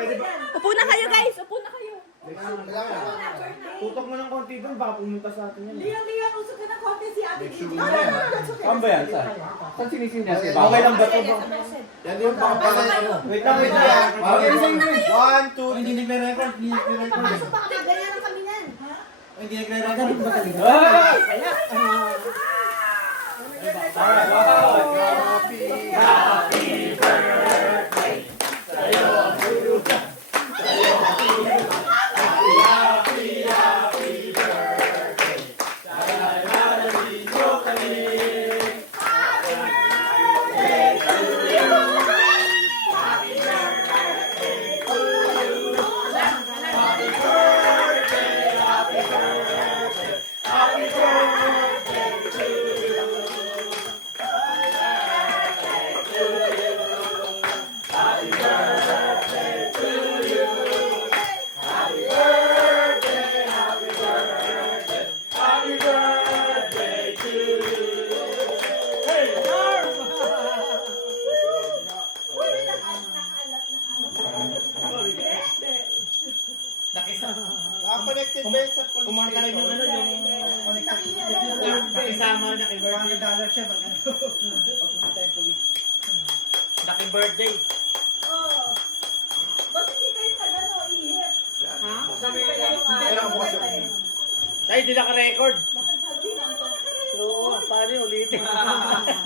Upo na kayo guys, upo na kayo. Tutok mo ng konti doon, baka pumunta sa atin yan. Liang, usok ka ng konti si Ate Gigi. Saan ba yan? Saan sinisin niya? Okay lang ba ito? Yan yung pangapalay ano. Wait lang. Okay lang. 1, 2, Hindi nagre-record. Hindi nagre-record. Pasok pa kami, ganyan ang kami nan. Hindi nagre-record. Connected ba yun sa police? Kumanta rin yung ano, yung connected. Nakisama na kay birthday dollar siya. Pag ano, pagpunta yung police. Lucky birthday. Oh. Ba't hindi kayo tagano, ihip? Ha? Tayo, hindi naka-record. Bakit sabi lang ito? Oo, paano yung ulitin?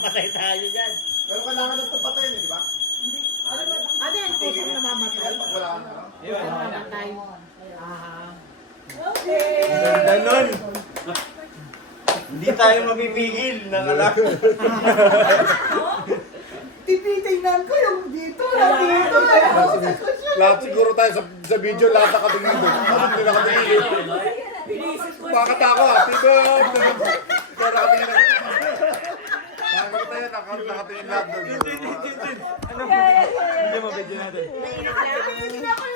Patay tayo dyan. Pero kailangan na ito patayin, di ba? Ano yan? Kusong namamatay? Wala na. Namamatay. Ah. Okay. Ganda nun. Hindi tayo mapipigil. Nakalak. Tipitingnan ko yung dito, dito. Lahat siguro tayo sa video, lahat nakatingin doon. Lahat hindi nakatingin. Bakit ako ha? Tito! Ito nakatingin na. Bakit tayo nakatingin lahat doon? Ano? Hindi mo video natin.